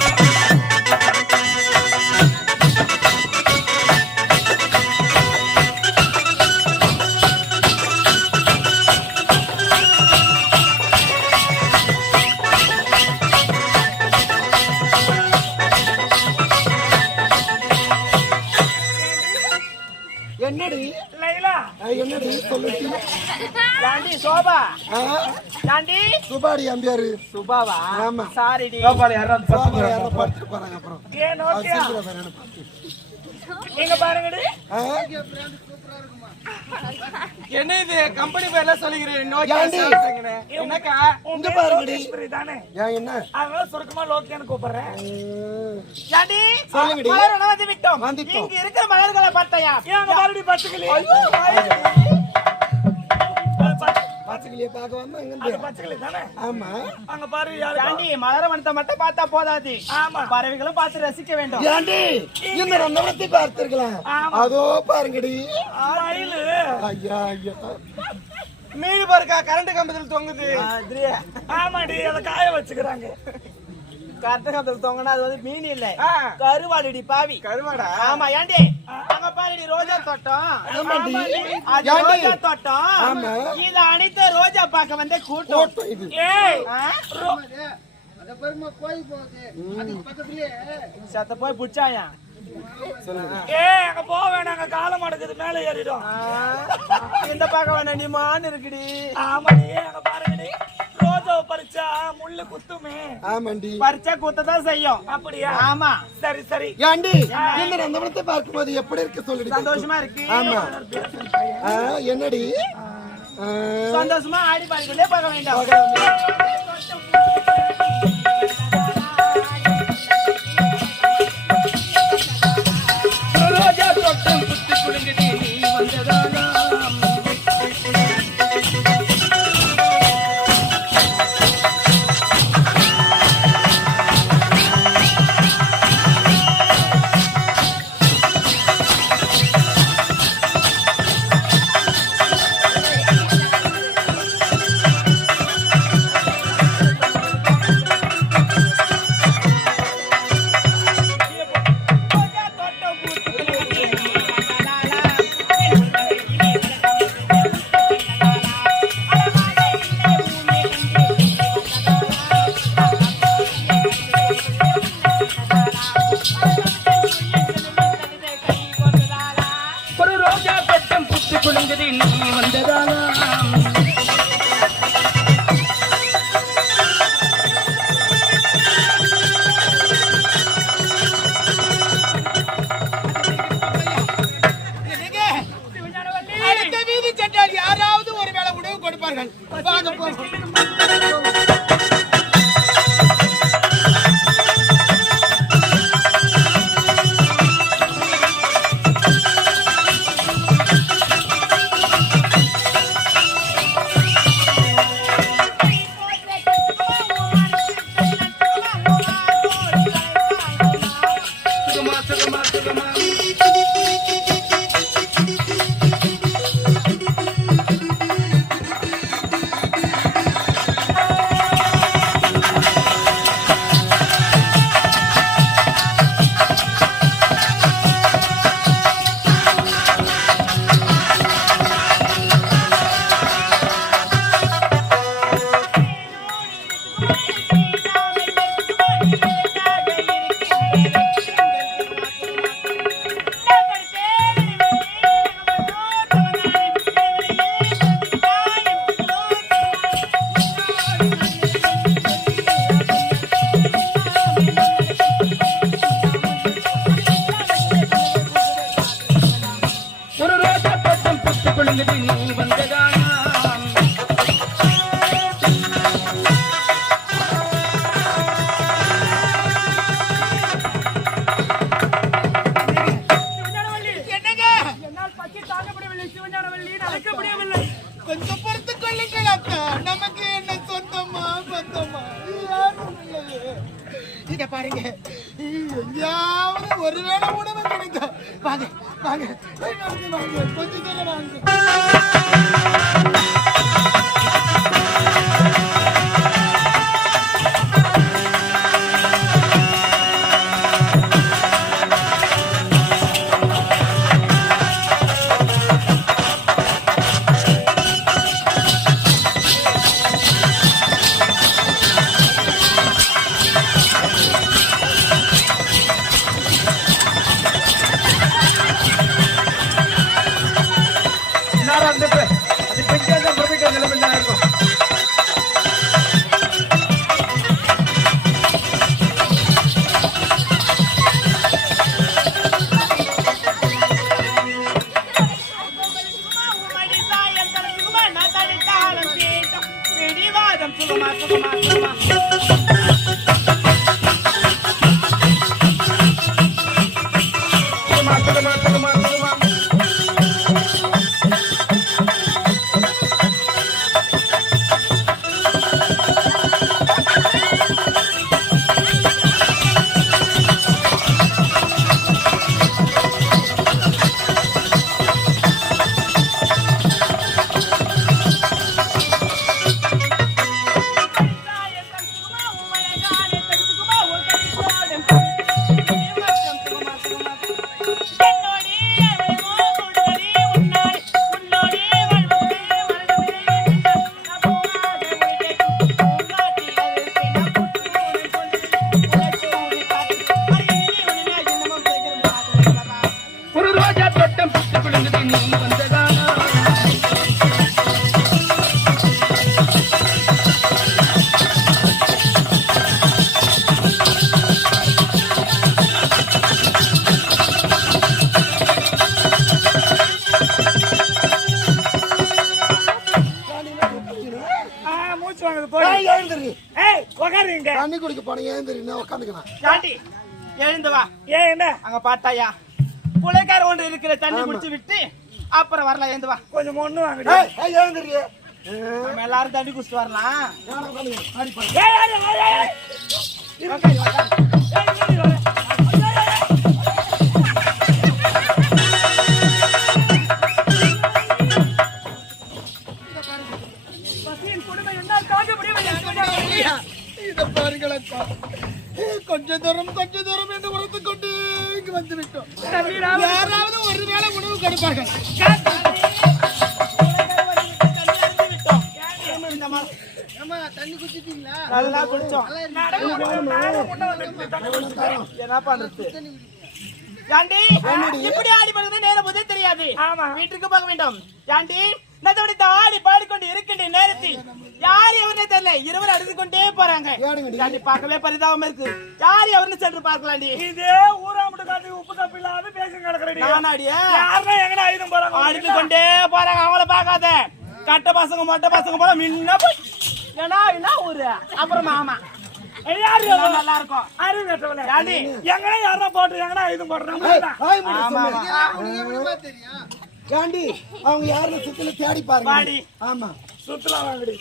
Thank you. Sofa. தாண்டி? சுபாடி அம்பியாரு. சுபாவா? ஆமா. சாரிடி. சோபாடி யாரோ படுத்துட்டு போறாங்க அப்புறம். ஏன் அது ஓகே சீக்கிரம் வேற என்ன பார்த்து. இங்க பாருங்கடி. என்ன இது? கம்பெனி பேர்ல சொல்லிக்கிறேன். என்னக்கா? இங்க பாருங்கடி. தானே. ஏன் என்ன? அதனால சுருக்கமா லோக்கியான்னு கூப்பிடுறேன். சொல்லுங்கடி. மலர் வந்து விட்டோம். இங்க இருக்கிற மலர்களை பார்த்தையா? ஏன் அங்க மறுபடியும் பச்சை- பச்சைக்கிளியை பார்க்க வந்தா அது இங்க பச்சைக்கிளி தானே? ஆமா. அங்க பாரு யாரு? மலர வனத்தை மட்டும் பார்த்தா போதாது ஆமா. பறவைகளும் பார்த்து ரசிக்க வேண்டும். ஏண்டி இந்த ரெண்டாயிரத்தி பார்த்திருக்கலாம். ஆமா. அதோ பாருங்கடி. மயிலு. ஐயா ஐயா. மீன் பாருக்கா கரண்ட் கம்பத்தில் தொங்குது. ஆமாடி அதை காய வச்சுக்கிறாங்க. கரண்ட் கம்பத்தில் தொங்கினா அது வந்து மீன் இல்ல. கருவாடுடி பாவி. கருவாடா? ஆமா ஏண்டி? அங்க பாருடி ரோஜா தோட்டம்? ரோஜா தோட்டம். ஆமா. இது அனைத்து ரோஜா பார்க்க வந்த கூட்டம். ஏய் சத்த போய் புடிச்சாயா? ஏய் அங்க போக வேணாம் அங்க காலம் அடக்குது மேல ஏறிடும். இந்த பார்க்க வேணாம் நீ மான் இருக்குடி. ஆமாடி அங்க பாருங்கடி. ரோஜாவை பறிச்சா முள்ளு குத்துமே. ஆமாண்டி. பறிச்சா கூத்ததான் செய்யும். அப்படியா? ஆமா. சரி சரி. ஏண்டி இந்த ரெண்டாயிரத்தை பார்க்கும்போது எப்படி இருக்கு சொல்லுடி சந்தோஷமா இருக்கு. ஆமா. என்னடி? சந்தோஷமா ஆடி பாடிக்கொண்டே பார்க்க வேண்டாம். குத்தி நீ தண்ணி குடிக்க போனேன் ஏன் தெரியும் உட்காந்துக்கலாம் எழுந்து வா. ஏன் என்ன? அங்க பார்த்தாயா புலைக்கார ஒன்று இருக்கிற தண்ணி குடிச்சு விட்டு அப்புறம் வரலாம் எழுந்து வா. கொஞ்சம் ஒண்ணு நம்ம எல்லாரும் தண்ணி குடிச்சிட்டு வரலாம். ஏய், ஏய், ஏய், ஏய், ஏய். ஏய், இங்க வர. பசியின் கொடுமை என்னால் தாங்க முடியவில்லை. இத பாருங்களப்பா கொஞ்ச தூரம் கொஞ்ச தூரம் என்று உரைத்து கொண்டு இங்கு வந்து விட்டோம் தண்ணீராவது யாராவது ஒரு வேளை உணவு கொடுப்பார்கள் நல்லா குடிச்சோம். தண்ணி. என்ன பண்றது? இப்படி ஆடி பண்ணுறது நேரம் முதல் தெரியாது. ஆமா. வீட்டுக்கு போக வேண்டும். ஏண்டி நதோடி ஆடி பாடிக்கொண்டு இருக்கின்ற நேரத்தில் யார் எவனே தெரியல இருவர் அடித்து கொண்டே போறாங்க ஏடுங்கடி. பார்க்கவே பரிதாபமா இருக்கு. யார் எவர்னு சென்று பார்க்கலாண்டி? இதே ஊராமுட்டு காட்டி உப்பு தப்பு இல்லாம பேசி கிடக்குறடி. நானாடியா? யாருன்னா எங்கடா ஆயுதம் போறாங்க? அடித்து கொண்டே போறாங்க. அவங்கள பார்க்காத. கட்ட பசங்க மொட்டை பசங்க போல முன்ன போய். ஏன்னா என்ன ஊரு? அப்புறம் மாமா. யாரு எல்லாம் நல்லா இருக்கும் அறிவு கட்டவளே. எங்கடா யாரா போட்டு எங்கடா ஆயுதம் போடுறாங்க? ஏண்டி அவங்க யாருன்னு சுத்தில தேடி பாருங்க. ஆமா. சுத்தலாம் வாங்கடி.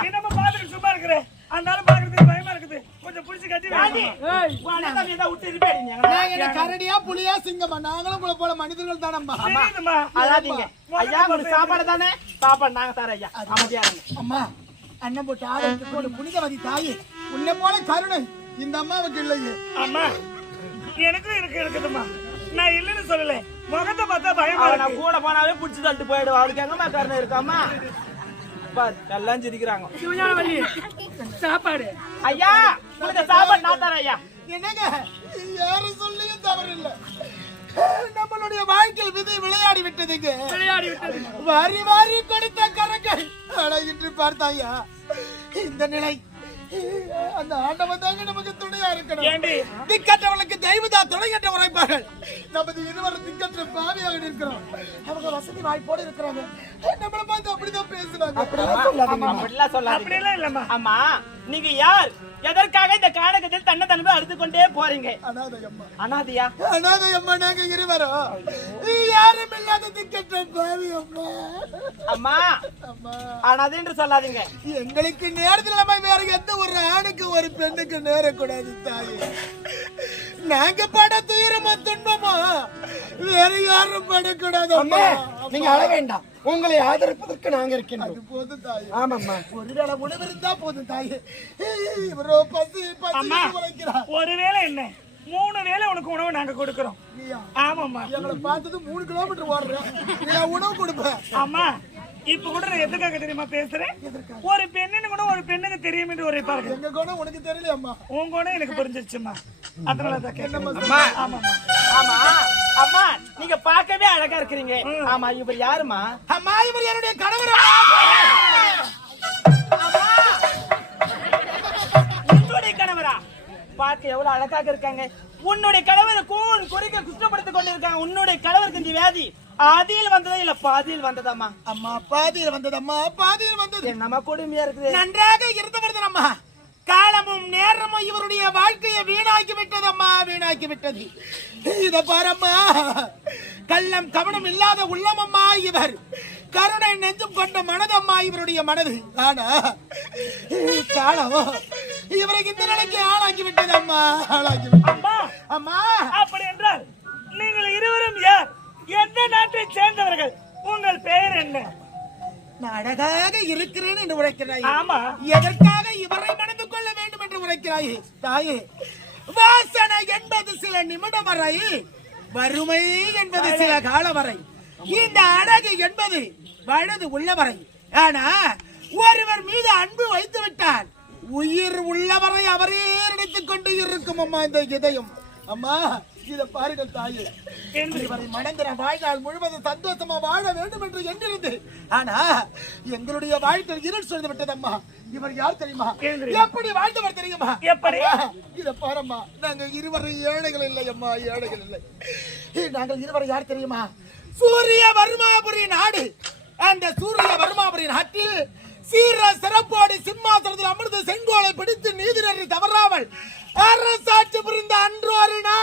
என்னம்மா? பார்த்துட்டு சும்மா இருக்கிறேன் அந்த ஆளு பார்க்கறதுக்கு பயமா இருக்குது. கொஞ்சம் புடிச்சு கட்டி கரடியா புலியா சிங்கமா? நாங்களும் உங்களை போல மனிதர்கள் தானம்மா. தெரியுதும்மா. அதாதீங்க. ஐயா உங்களுக்கு சாப்பாடு தானே? சாப்பாடு நாங்க தரோம் ஐயா. அமைதியா அம்மா அண்ணன் போட்டு கொண்டு புனிதவதி தாயி. உன்னை போல கருணை இந்த அம்மாவுக்கு இல்லையே. அம்மா எனக்கும் இருக்கு இருக்குதும்மா. நான் இல்லைன்னு சொல்லல. முகத்தை பார்த்தா பயமா நான் கூட போனாவே புடிச்சு தள்ளிட்டு போயிடுவா அவளுக்கு எங்கம்மா கருணை இருக்காமா பாரு எல்லாம் சிரிக்கிறாங்க. சாப்பாடு. ஐயா உங்களுக்கு சாப்பாடு நான் தரேன் ஐயா. என்னங்க? யாரும் சொல்லியும் தவறு இல்ல நம்மளுடைய வாழ்க்கையில் விதை விளையாடி விட்டதுங்க. விளையாடி விட்டது. வாரி வாரி கொடுத்த கரங்கள். இன்று பார்த்தாயா? இந்த நிலை. அந்த ஆண்டவன் தாங்க நமக்கு இருக்கணும். ஏண்டி? திக்கற்றவர்களுக்கு தெய்வதா துணை என்று உரைப்பார்கள். நமது இருவரும் திக்கற்ற பாவியாக இருக்கிறோம். அவங்க வசதி வாய்ப்போடு இருக்கிறாங்க. நம்மள பார்த்து அப்படிதான் பேசுவாங்க ஆமா, அப்படிலாம் சொல்லாதீங்க. அப்படியெல்லாம் இல்லம்மா. அம்மா நீங்க யார்? எதற்காக இந்த காடகத்தில் தன்னை தன்மை அறுத்து கொண்டே போறீங்க? அனாதையா? அனாதை அம்மா நாங்க இருவரும். யாரும் இல்லாத திக்கற்ற பாவி அம்மா அம்மா. அம்மா. அனாதை என்று சொல்லாதீங்க. எங்களுக்கு நேரத்துல நம்ம வேற எந்த ஒரு ஆணுக்கு ஒரு பெண்ணுக்கு நேரக்கூடாது தாயே. நாங்க பட துயரமோ துன்பமோ வேற யாரும் படக்கூடாது அம்மா நீங்க அழ வேண்டாம். உங்களை ஆதரிப்பதற்கு நாங்க இருக்கின்றோம். அது போதும் தாயே. ஆமாம்மா. ஒருவேளை உணவு இருந்தா போதும் தாயே. இவரோ பசி பசி அம்மா உழைக்கிறா. ஒருவேளை என்ன? மூணு வேளை உனக்கு உணவு நாங்க கொடுக்கறோம். ஆமாம்மா. எங்களை பார்த்தது மூணு கிலோமீட்டர் ஓடுறேன் நான் உணவு கொடுப்பேன் அம்மா இப்ப கூட நான் எதுக்காக தெரியுமா பேசுறேன்? ஒரு பெண்ணுன்னு கூட ஒரு பெண்ணுக்கு தெரியும் என்று ஒரு பாருங்க. எங்க குணம் உனக்கு தெரியல அம்மா உன் குணம் எனக்கு புரிஞ்சிருச்சுமா அதனால தான் கேட்கணும் அம்மா ஆமாம்மா ஆமா அம்மா நீங்க பார்க்கவே அழகா இருக்கிறீங்க. ஆமா இவர் யாருமா அம்மா இவர் என்னுடைய கணவர். அம்மா உன்னுடைய கணவரா? பார்க்க எவ்வளவு அழகாக இருக்காங்க. உன்னுடைய கணவர் கூன் குறிக்க குற்றப்படுத்திக் கொண்டிருக்காங்க. உன்னுடைய கணவருக்கு இந்த வியாதி. ஆதியில் வந்ததா இல்ல பாதியில் வந்ததாம்மா? அம்மா பாதியில் வந்தது அம்மா பாதியில் வந்தது. என்னம்மா கொடுமையா இருக்குது? நன்றாக இருந்தவர்து அம்மா காலமும் நேரமும் இவருடைய வாழ்க்கையை வீணாக்கி விட்டது அம்மா வீணாக்கி விட்டது. இத பாரம்மா. கள்ளம் கவனம் இல்லாத உள்ளமம்மா இவர். கருணை நெஞ்சம் கொண்ட மனதம்மா இவருடைய மனது. ஆனா காலம் இவரை இந்த நிலைக்கு ஆளாக்கி விட்டது அம்மா ஆளாக்கி விட்டது. அம்மா அம்மா. அப்படி என்றால் நீங்கள் இருவரும் யார்? எந்த நாட்டை சேர்ந்தவர்கள்? உங்கள் பெயர் என்ன? நான் அழகாக இருக்கிறேன் என்று உரைக்கிறாய். ஆமா. எதற்காக இவரை மணந்து கொள்ள வேண்டும் என்று உரைக்கிறாயே? தாயே வாசனை என்பது சில நிமிடம் வரை வறுமை என்பது சில காலம் வரை இந்த அழகு என்பது வயது உள்ளவரை ஆனா ஒருவர் மீது அன்பு வைத்து விட்டால் உயிர் உள்ளவரை அவரே நினைத்துக் கொண்டு இருக்கும் அம்மா இந்த இதயம். அம்மா இத பாருங்கள் தாயே. இவரை மணந்திர வாழ்நாள் முழுவதும் சந்தோஷமா வாழ வேண்டும் என்று எண்ணிருந்து ஆனா எங்களுடைய வாழ்க்கை இருள் சொல்ந்து விட்டதம்மா. இவர் யார் தெரியுமா? எப்படி வாழ்ந்தவர் தெரியுமா? எப்படி? இத பாரம்மா. நாங்க இருவரும் ஏழைகள் இல்லை அம்மா ஏழைகள் இல்லை. நாங்கள் இருவரும் யார் தெரியுமா? சூரிய வர்மாபுரி நாடு. அந்த சூரிய வர்மாபுரி நாட்டில் சீர சிறப்போடு சிம்மாசனத்தில் அமிர்த செங்கோலை பிடித்து நீதிநெறி தவறாமல் அரசாட்சி புரிந்த அன்று அருணா